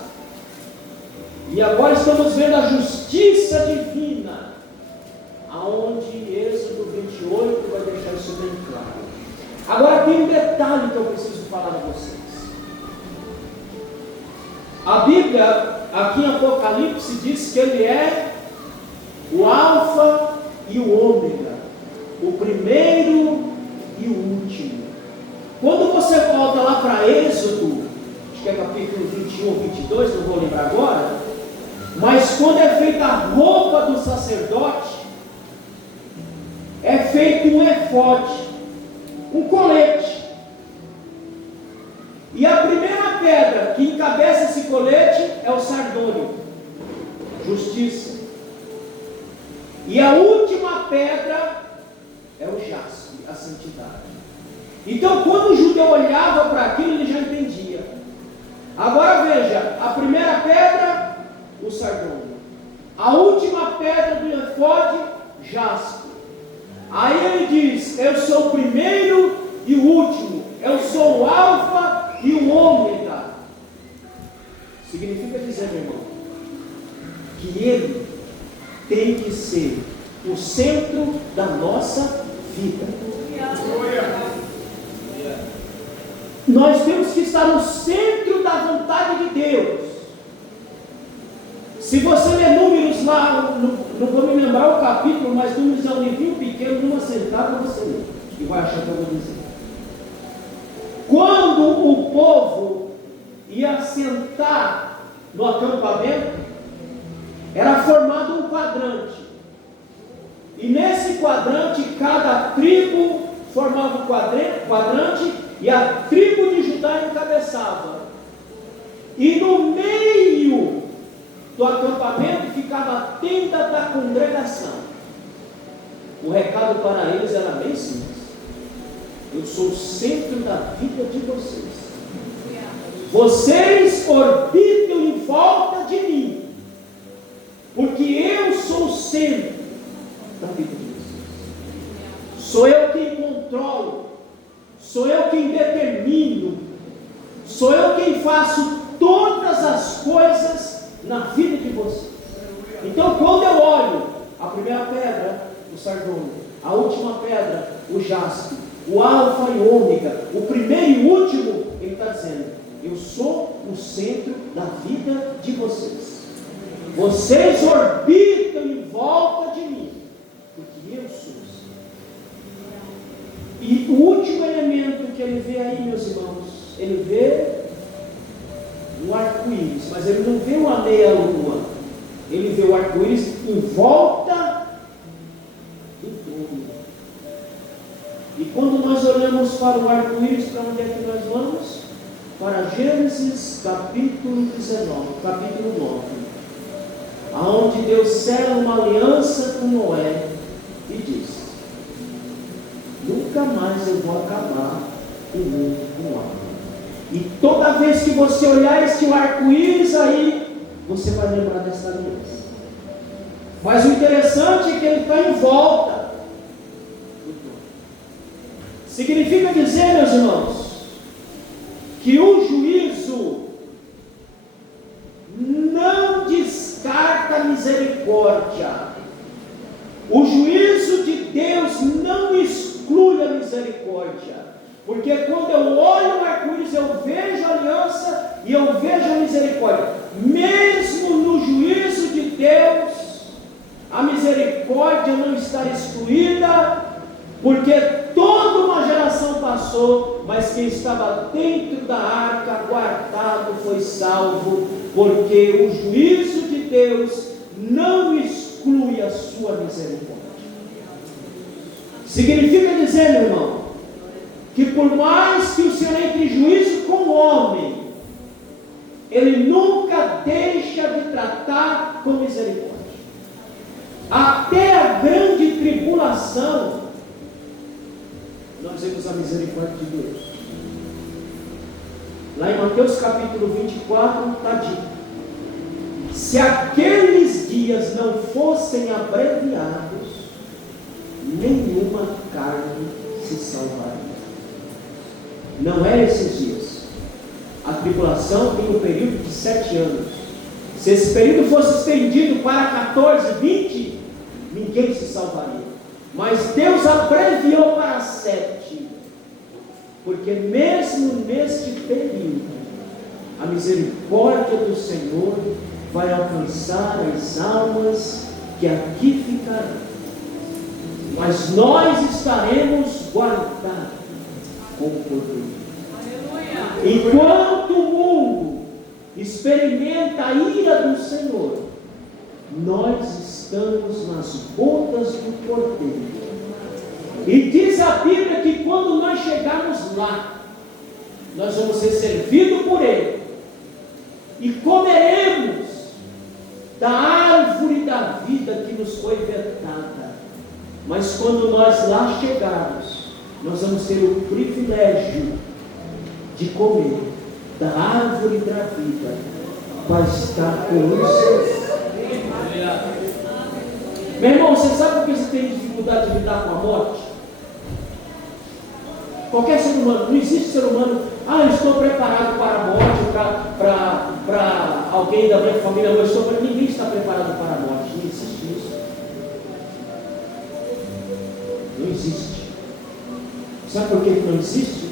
E agora estamos vendo a justiça divina, aonde Êxodo 28 vai deixar isso bem claro. Agora tem um detalhe que eu preciso falar a vocês. A Bíblia, aqui em Apocalipse, diz que Ele é o Alfa e o Ômega, o primeiro e o último. Quando você volta lá para Êxodo, acho que é capítulo 21 ou 22, não vou lembrar agora, mas quando é feita a roupa do sacerdote, é feito um efode, um colete. E a primeira pedra que encabeça esse colete é o sardônio, justiça. E a última pedra é o jaspe, a santidade. Então, quando o judeu olhava para aquilo, ele já entendia. Agora veja, a primeira pedra, o sardônio. A última pedra do efode, jaspe. Aí ele diz: eu sou o primeiro e o último, eu sou o alfa e o ômega. Significa dizer, meu irmão, que ele tem que ser o centro da nossa vida. nós temos que estar no centro da vontade de Deus. Se você ler Números lá, não vou me lembrar o capítulo, mas Números é um livrinho pequeno, numa sentada você lê, e vai achar que eu vou dizer. Quando o povo ia sentar no acampamento, era formado um quadrante. E nesse quadrante, cada tribo formava um quadrante, e a tribo de Judá encabeçava. E no meio do acampamento ficava a tenda da congregação. O recado para eles era bem simples: eu sou o centro da vida de vocês. Vocês orbitam em volta de mim, porque eu sou o centro da vida de vocês. Sou eu quem controlo, sou eu quem determino, sou eu quem faço todas as coisas na vida de vocês. Então, quando eu olho a primeira pedra, o sardônio, a última pedra, o jaspe, o alfa e o ômega, o primeiro e o último, ele está dizendo: eu sou o centro da vida de vocês. Vocês orbitam em volta de mim, porque eu sou. E o último elemento que ele vê aí, meus irmãos, ele vê o arco-íris, mas ele não vê uma meia-lua, ele vê o arco-íris em volta do trono. E quando nós olhamos para o arco-íris, para onde é que nós vamos? Para Gênesis capítulo 19, capítulo 9, aonde Deus sela uma aliança com Noé e diz: nunca mais eu vou acabar o mundo com água. E toda vez que você olhar este arco-íris aí, você vai lembrar dessa aliança. Mas o interessante é que ele está em volta. Significa dizer, meus irmãos, que o juízo não descarta a misericórdia. O juízo de Deus não exclui a misericórdia. Porque quando eu olho o arco-íris, eu vejo a aliança e eu vejo a misericórdia. Mesmo no juízo de Deus, a misericórdia não está excluída, porque toda uma geração passou, mas quem estava dentro da arca, guardado, foi salvo, porque o juízo de Deus não exclui a sua misericórdia. Significa dizer, meu irmão, que por mais que o Senhor entre em juízo com o homem, Ele nunca deixa de tratar com misericórdia. Até a grande tribulação, nós vemos a misericórdia de Deus. Lá em Mateus capítulo 24 está dito: se aqueles dias não fossem abreviados, nenhuma carne se salvaria. Não é esses dias. A tribulação tem um período de 7 anos. Se esse período fosse estendido para 14, 20, ninguém se salvaria. Mas Deus abreviou para 7, porque mesmo neste período, a misericórdia do Senhor vai alcançar as almas que aqui ficarão. Mas nós estaremos guardados como cordeiro. Enquanto o mundo experimenta a ira do Senhor, nós estamos nas bodas do cordeiro. E diz a Bíblia que quando nós chegarmos lá, nós vamos ser servidos por Ele e comeremos da árvore da vida que nos foi vetada. Mas quando nós lá chegarmos, nós vamos ter o privilégio de comer da árvore da vida para estar com o Senhor. Meu irmão, você sabe por que você tem dificuldade de lidar com a morte? Qualquer ser humano, não existe ser humano: eu estou preparado para a morte, para alguém da minha família, ninguém está preparado para a morte. Não existe isso. Não existe. Sabe por que não existe?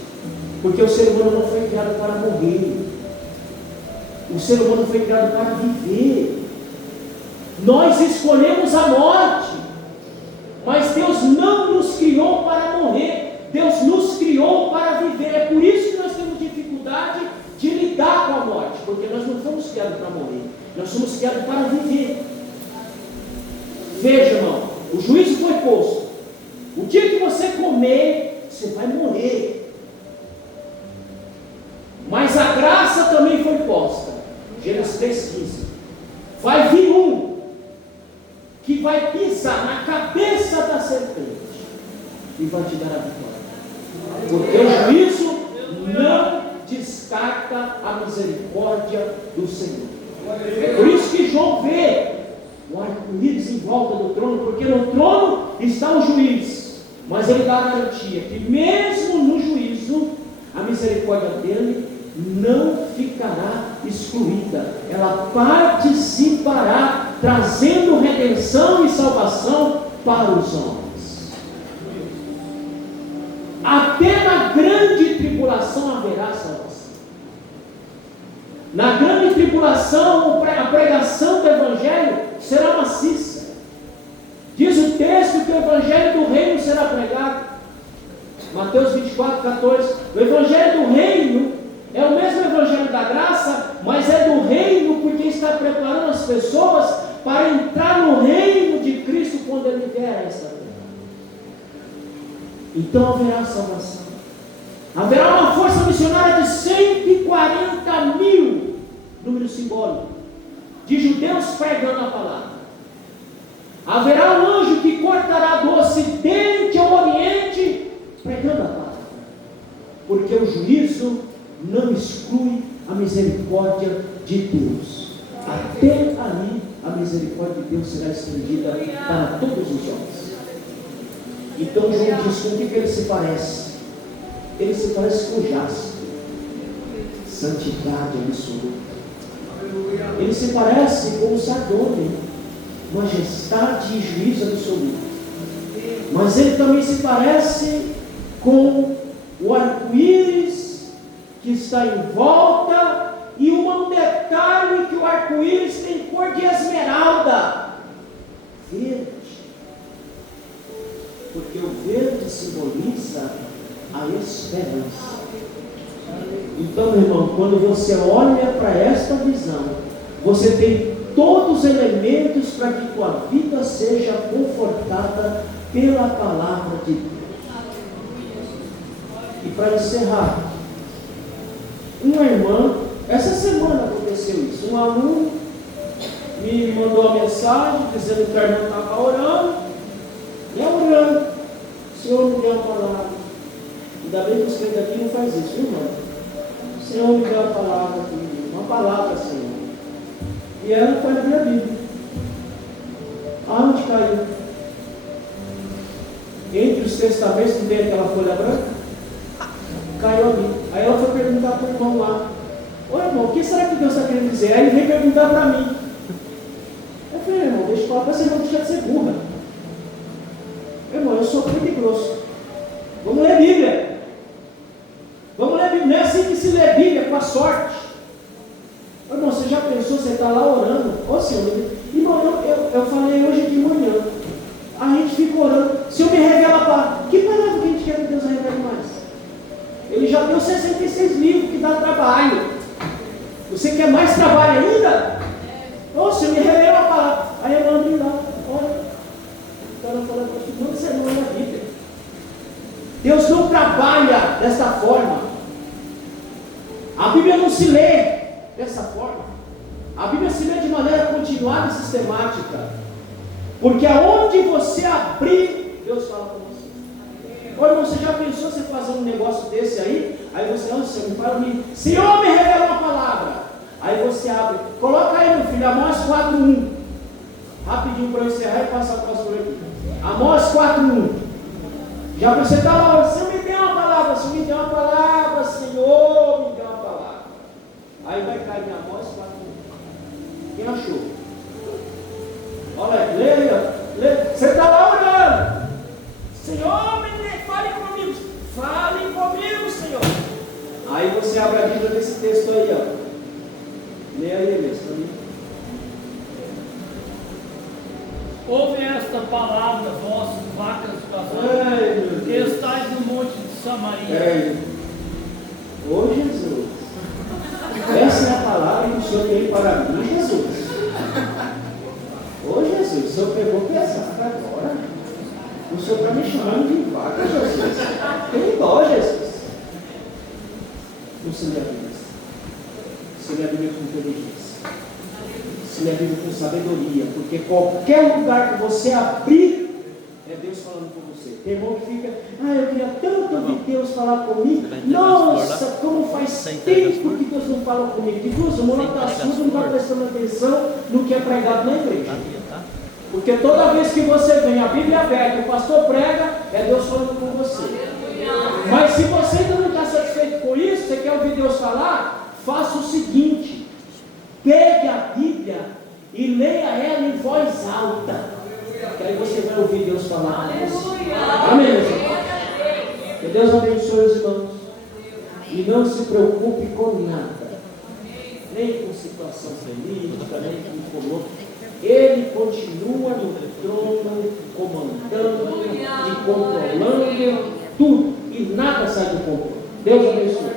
Porque o ser humano não foi criado para morrer. O ser humano foi criado para viver. Nós escolhemos a morte, mas Deus não nos criou para morrer. Deus nos criou para viver. É por isso que nós temos dificuldade de lidar com a morte, porque nós não fomos criados para morrer, nós somos criados para viver. Veja, irmão, o juízo foi posto. O dia que você comer, você vai morrer. Mas a graça também foi posta. Gênesis 3,15. Vai vir um que vai pisar na cabeça da serpente e vai te dar a vitória. Porque o juízo não descarta a misericórdia do Senhor. É por isso que João vê o arco-íris em volta do trono, porque no trono está o juiz, mas ele dá a garantia que mesmo no juízo, a misericórdia dele não ficará excluída, ela participará, trazendo redenção e salvação para os homens. Até na grande tribulação haverá salvação. Na grande tribulação, a pregação do Evangelho será maciça. Diz o texto que o Evangelho do Reino será pregado. Mateus 24:14. O Evangelho do Reino é o mesmo Evangelho da graça, mas é do Reino, porque está preparando as pessoas para entrar no Reino de Cristo quando Ele vier a esta terra. Então haverá salvação. Haverá uma força missionária de 140 mil, número simbólico, de judeus pregando a palavra. Haverá um anjo que cortará do ocidente ao oriente, pregando a palavra. Porque o juízo não exclui a misericórdia de Deus. Até ali a misericórdia de Deus será estendida para todos os homens. Então João diz com o que ele se parece? Ele se parece com jaspe, santidade absoluta. Ele se parece com o sardônio, majestade e juízo absoluto. Mas ele também se parece com o arco-íris que está em volta, e um detalhe, que o arco-íris tem cor de esmeralda, verde, porque o verde simboliza a esperança. Então, meu irmão, quando você olha para esta visão, você tem todos os elementos para que tua vida seja confortada pela palavra de Deus. E para encerrar, uma irmã, essa semana aconteceu isso, um aluno me mandou uma mensagem dizendo que a irmã estava orando, e orando, o Senhor me deu uma palavra. Ainda bem que os crentes aqui não faz isso, viu, irmão? O Senhor me deu uma palavra aqui, uma palavra, Senhor. E ela foi abrir a Bíblia. Aonde caiu? Entre os testamentos, não tem aquela folha branca? Caiu a Bíblia. Aí ela foi perguntar para o irmão lá: ô irmão, o que será que Deus está querendo dizer? Aí ele veio perguntar para mim. Eu falei: irmão, deixa eu falar para você, não deixa de ser burra. Irmão, eu sou muito grosso. Vamos ler a Bíblia. Vamos ler a Bíblia. Não é assim que se lê a Bíblia, com a sorte. Irmão, você já pensou, você está lá orando? Ô Senhor, irmão, eu falei hoje de manhã. A gente fica orando. O Senhor me revela a palavra. Que palavra que a gente quer que Deus revele mais? Ele já deu 66 livros que dá trabalho. Você quer mais trabalho ainda? Ô Senhor, me revela a palavra. Aí eu mando lá. Olha. Então ela falou: não, você não é a Bíblia. Deus não trabalha dessa forma. A Bíblia não se lê dessa forma. A Bíblia se lê de maneira continuada e sistemática. Porque aonde você abrir, Deus fala com você. Ô irmão, você já pensou você fazer um negócio desse aí? Aí você: não, Senhor, me fala comigo. Senhor, me revela uma palavra. Aí você abre. Coloca aí, meu filho, Amós 4:1. Rapidinho para eu encerrar e passar o pastor aqui. Amós 4:1. Já você está lá: Senhor, me dê uma palavra. Senhor, me dê uma palavra. Senhor, me dê uma palavra. Aí vai cair em Amós 4:1. Quem achou? Olha, leia. Você está lá orando. Senhor, fale comigo. Fale comigo, Senhor. Aí você abre a Bíblia nesse texto aí, ó. Leia aí mesmo, pra mim. Ouve esta palavra, vós vacas vazias, que estáis no monte de Samaria. Ô Jesus, essa é a palavra que o Senhor tem para mim, Jesus. Ô Jesus, o Senhor pegou pesado agora. O Senhor está me chamando de vaca, Jesus. Tem dó, Jesus. Você lê a Bíblia. Você lê a Bíblia com inteligência. Você lê a Bíblia com sabedoria. Porque qualquer lugar que você abrir, é Deus falando com você. Tem irmão que fica, eu queria tanto ouvir Deus falar comigo. Nossa, como faz tempo que Deus não fala comigo. Que Deus, o mundo está surdo, não está prestando atenção no que é pregado na igreja. Porque toda vez que você vem, a Bíblia aberta, o pastor prega, é Deus falando com você. Mas se você ainda não está satisfeito com isso, você quer ouvir Deus falar, faça o seguinte: pegue a Bíblia e leia ela em voz alta, que aí você vai ouvir Deus falar com você. Amém, meus irmãos? Que Deus abençoe os irmãos. E não se preocupe com nada, nem com situação feliz, nem com comum. Ele continua no trono, comandando e controlando tudo, e nada sai do controle. Deus abençoe.